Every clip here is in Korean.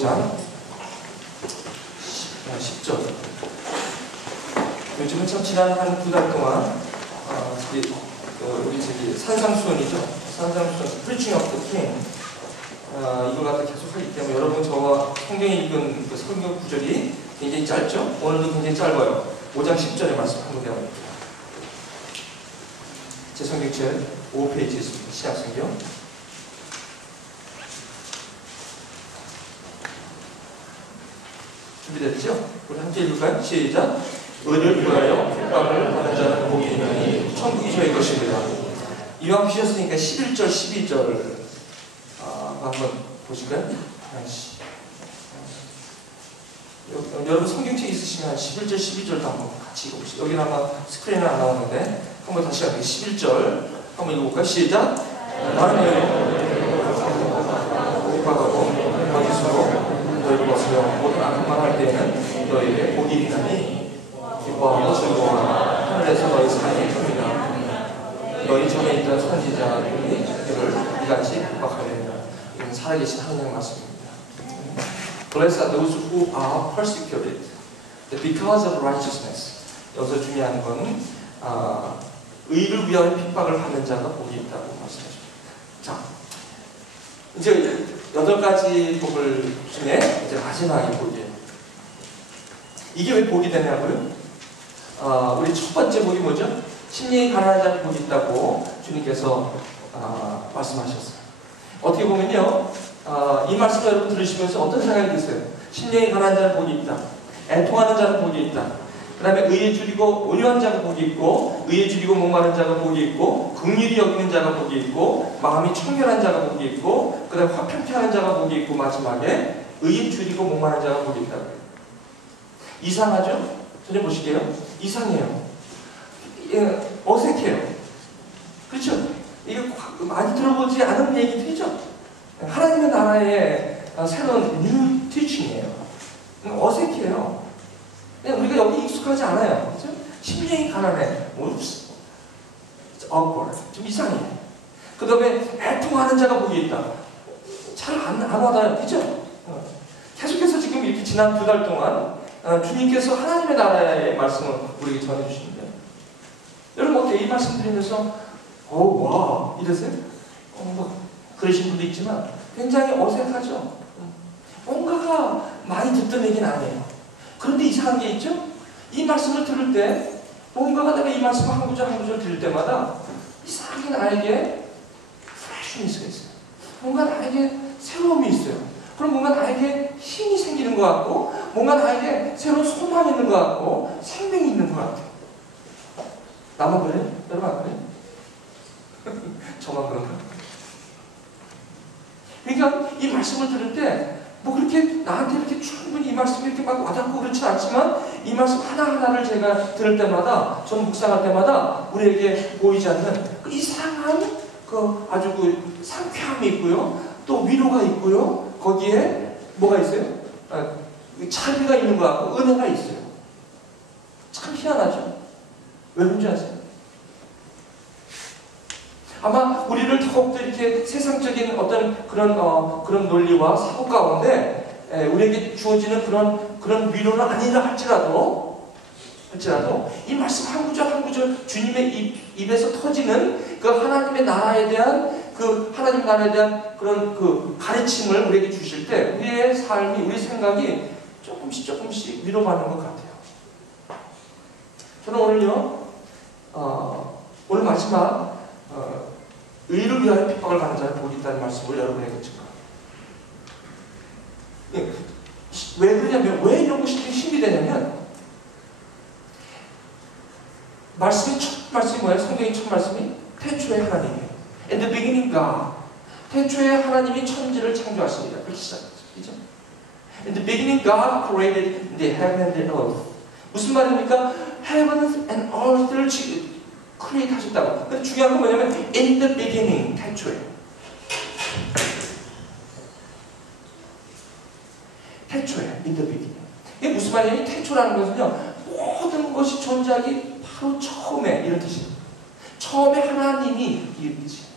자, 10절. 요즘은 참 지난 한 2달 동안 우리 산상수훈이죠. 산상수훈, Preaching of the King. 이걸 갖다 계속 하기 때문에 여러분 저와 성경에 읽은 그 성경 구절이 굉장히 짧죠? 오늘도 굉장히 짧아요. 5장 10절의 말씀 한번 배워볼게요. 제 성경책 5페이지에 있습니다. 신약성경. 준비됐죠? 우리 함께 읽을까요? 시작! 의를 위하여 핍박을 받는 자는 복이 있나니 천국이 저희 것입니다. 이왕 피셨으니까 11절, 12절 한번 보실까요? 여러분 성경책 있으시면 11절, 12절도 한번 같이 읽어보시죠. 여기는 아마 스크린은 안 나오는데 한번 다시 할게요. 11절 한번 읽어볼까요? 시작! 나는 핍박하고 거짓으로 너희를 벗으며 모든 악한 말 할 때에는 너희에게 복이 있나니 기뻐하고 즐거워하라. 하늘에서 너희 상이 큽니다. 너희 전에 있던 선지자들이 그를 이같이 핍박하리라. 이건 살아계신 하나님의 말씀입니다. Blessed are those who are persecuted because of righteousness. 여기서 중요한 건 의를 위하여 핍박을 받는 자가 복이 있다고 말씀하십니다. 자, 이제 8가지 복을 중에 이제 마지막이 복이에요. 이게 왜 복이 되냐고요? 우리 첫 번째 복이 뭐죠? 심령이 가난한 자는 복이 있다고 주님께서 말씀하셨어요. 어떻게 보면요, 이 말씀 여러분 들으시면서 어떤 생각이 드세요? 심령이 가난한 자는 복이 있다. 애통하는 자는 복이 있다. 그 다음에 의에 줄이고 온유한 자가 복이 있고, 의에 줄이고 목마른 자가 복이 있고, 긍휼히 여기는 자가 복이 있고, 마음이 청결한 자가 복이 있고, 그 다음에 화평케 하는 자가 복이 있고, 마지막에 의에 줄이고 목마른 자가 복이 있다고요. 이상하죠? 전혀 보시게요. 이상해요. 어색해요. 그렇죠? 이거 많이 들어보지 않은 얘기들이죠? 하나님의 나라의 새로운 뉴 티칭이에요. 어색해요. 우리가 여기 익숙하지 않아요. 그렇죠? 심령이 가난해. 좀 이상해. 그 다음에 애통하는 자가 복이 있다. 잘 안 와닿아요. 그렇죠? 계속해서 지금 이렇게 지난 2달 동안 주님께서 하나님의 나라의 말씀을 우리에게 전해주시는데, 여러분 어때요? 이 말씀 드리면서 와 이러세요? 그러신 분도 있지만 굉장히 어색하죠? 뭔가가 많이 듣던 얘기는 아니에요. 그런데 이상한 게 있죠? 이 말씀을 들을 때 뭔가가 내가 이 말씀을 한 구절 한 구절 들을 때마다 이상하게 나에게 프레쉬니스가 있어요. 뭔가 나에게 새로움이 있어요. 그럼 뭔가 나에게 힘이 생기는 것 같고, 뭔가 나에게 새로운 소망이 있는 것 같고, 생명이 있는 것 같아요. 나만 그래요? 여러분 안 그래요? 저만 그런가? 그러니까 이 말씀을 들을 때 뭐 그렇게 나한테 이렇게 충분히 이 말씀이 이렇게 막 와닿고 그렇지 않지만, 이 말씀 하나하나를 제가 들을 때마다, 전 묵상할 때마다 우리에게 보이지 않는 그 이상한 아주 상쾌함이 있고요, 또 위로가 있고요, 거기에 뭐가 있어요? 자비가 있는 것 같고 은혜가 있어요. 참 희한하죠? 왜 그런지 아세요? 아마 우리를 더욱더 이렇게 세상적인 어떤 그런 논리와 사고 가운데 우리에게 주어지는 그런 위로는 아니라 할지라도 이 말씀 한 구절 한 구절 주님의 입에서 터지는 그 하나님의 나라에 대한 그런 가르침을 우리에게 주실 때 우리의 삶이, 우리 생각이 조금씩 위로받는 것 같아요. 저는 오늘요, 오늘 마지막 의를 위하여 핍박을 받는 자는 복이 있다는 말씀을 여러분에게 드립니다. 왜 그러냐면, 왜 이런 것이 힘이 되냐면, 첫 말씀이 뭐예요? 성경의 첫 말씀이 태초에 하나님이에요. In the beginning God. 태초에 하나님이 천지를 창조하십니다. 그렇게 시작하죠. In the beginning God created the heaven and the earth. 무슨 말입니까? Heaven and earth를 크리에이트 하셨다고. 근데 중요한 건 뭐냐면 in the beginning, 태초에. in the beginning. 이게 무슨 말이냐면, 태초라는 것은요, 모든 것이 존재하기 바로 처음에, 이런 뜻입니다. 처음에 하나님이 이런 뜻이에요.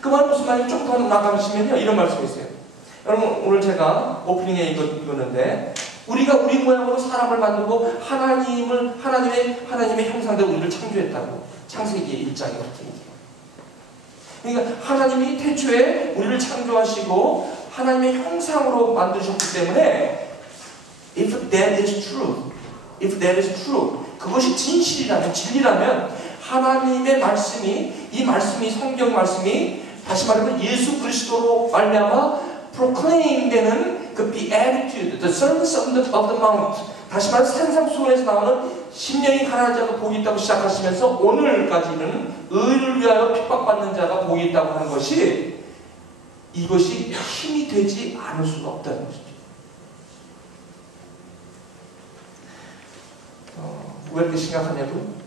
그 말은 무슨 말이냐면, 좀 더 나가시면요, 이런 말씀이 있어요. 여러분 오늘 제가 오프닝에 읽었는데 우리가 우리 모양으로 사람을 만들고 하나님의 형상대로 우리를 창조했다고 창세기 1장에 그렇게 얘기해요. 그러니까 하나님이 태초에 우리를 창조하시고 하나님의 형상으로 만드셨기 때문에 if that is true, 그것이 진실이라면 진리라면 하나님의 말씀이 이 말씀이 성경 말씀이 다시 말하면 예수 그리스도로 말미암아 proclaim되는 그 beatitude, the sermons of the mount, 다시 말해 산상수훈에서 나오는 심령이 가난한 자가 복이 있다고 시작하시면서 오늘까지는 의를 위하여 핍박받는 자가 복이 있다고 하는 것이 이것이 힘이 되지 않을 수가 없다는 것이죠. 왜 이렇게 심각하냐고요?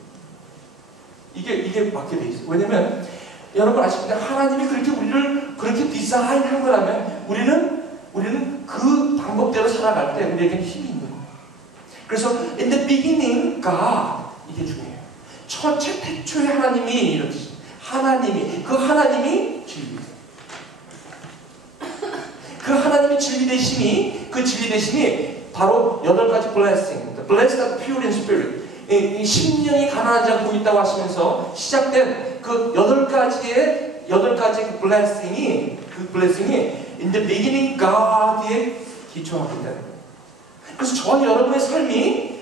이게 맞게 돼 있어요. 왜냐면 여러분 아시는데 하나님이 그렇게 우리를 그렇게 디자인한 거라면 우리는 그 방법대로 살아갈 때 우리에게는 힘이 있는 거예요. 그래서 in the beginning God, 이게 중요해요. 첫째 태초에 하나님이 이렇듯이 그 하나님이 진리. 그 하나님의 진리 되심이 바로 8가지 blessing, the blessed are pure in spirit. 이 심령이 가난한 자가 복이 있다고 하시면서 시작된 그 8가지의 그 blessing이 in the beginning God에 기초하고 있다는 거예요. 그래서 저와 여러분의 삶이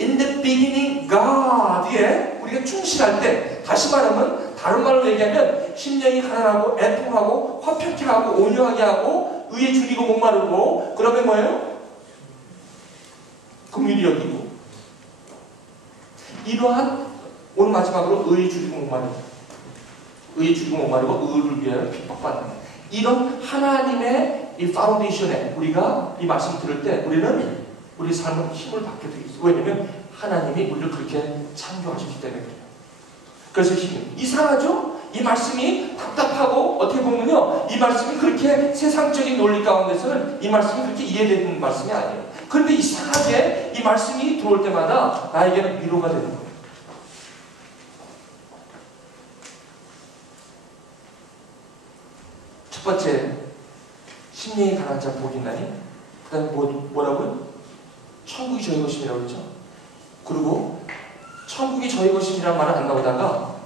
in the beginning God에 우리가 충실할 때, 다시 말하면 다른 말로 얘기하면 심령이 가난하고 애통하고 화평케 하고 온유하게 하고 의에 줄이고 목마르고 그러면 뭐예요? 긍휼히 여기고 이러한 오늘 마지막으로 의에 줄이고 목마르고 의를 위하여 핍박받는 이런 하나님의 이 파운데이션에 우리가 이 말씀을 들을 때 우리는 우리 삶은 힘을 받게 되어 있어요. 왜냐하면 하나님이 우리를 그렇게 창조하셨기 때문에 그래요. 그래서 이상하죠? 이 말씀이 답답하고 어떻게 보면요, 이 말씀이 그렇게 세상적인 논리 가운데서는 이 말씀이 그렇게 이해되는 말씀이 아니에요. 그런데 이상하게 이 말씀이 들어올 때마다 나에게는 위로가 되는 거예요. 첫 번째, 심령이 가난한 자 복이 있나니? 그 다음에 뭐라고요? 천국이 저희 것임이라고 그랬죠. 그리고 천국이 저희 것임이라는 말은 안 나오다가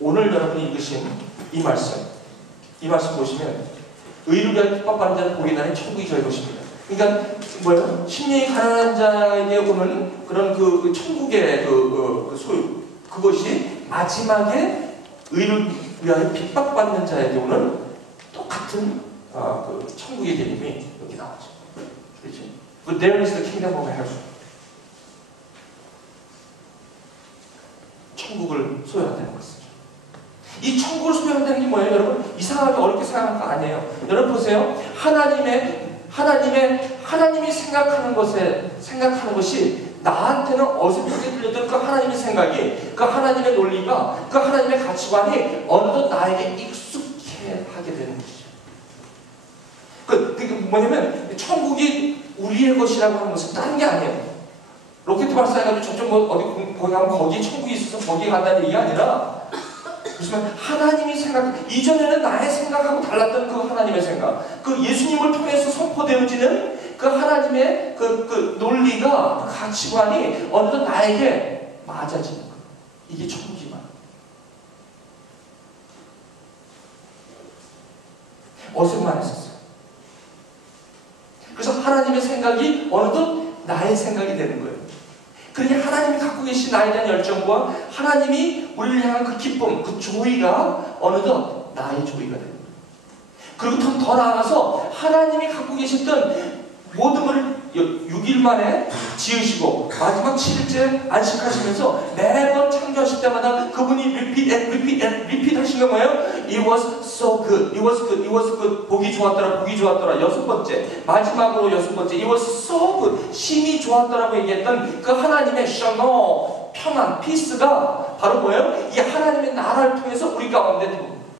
오늘 여러분이 읽으신 이 말씀 보시면 의를 위하여 핍박받는 자는 복이 있나니 천국이 저희 것입니다. 그러니까 뭐예요? 심령이 가난한 자에게 오는 그런 그 천국의 그 소유, 그것이 마지막에 의를 위하여 핍박받는 자에게 오는 똑같은 그 천국의 개념이 여기 나오죠. 그렇지? But there is the kingdom of heaven. 천국을 소유한다는 것이죠. 이 천국을 소유한다는 게 뭐예요, 여러분? 이상하게 어렵게 생각하는 거 아니에요. 여러분 보세요. 하나님이 생각하는 것이 나한테는 어색하게 들렸던 그 하나님의 생각이, 그 하나님의 논리가, 그 하나님의 가치관이 어느덧 나에게 익숙해 하게 되는 것이죠. 그게 뭐냐면 천국이 우리의 것이라고 하는 것은 다른 게 아니에요. 로켓 발사해가지고 저쪽 어디 거기 가면 거기 천국이 있어서 거기에 간다는 얘기가 아니라 무슨 하나님이 이전에는 나의 생각하고 달랐던 그 하나님의 생각, 그 예수님을 통해서 선포되어지는 그 하나님의 그 논리가, 그 가치관이 어느덧 나에게 맞아지는 거예요. 이게 천국이만. 어색만 했었어요. 그래서 하나님의 생각이 어느덧 나의 생각이 되는 거예요. 그러니 하나님이 갖고 계신 나에 대한 열정과 하나님이 우리를 향한 그 기쁨, 그 조의가 어느덧 나의 조의가 됩니다. 그리고 더 나아가서 하나님이 갖고 계셨던 모든 것을 6일 만에 지으시고 마지막 7일째 안식하시면서 매번 창조하실 때마다 그분이 repeat 하신 게 뭐예요? It was so good. It was good. 보기 좋았더라. 6번째. 마지막으로 6번째. It was so good. 심히 좋았더라고 얘기했던 그 하나님의 샬롬, 평안, 피스가 바로 뭐예요? 이 하나님의 나라를 통해서 우리 가운데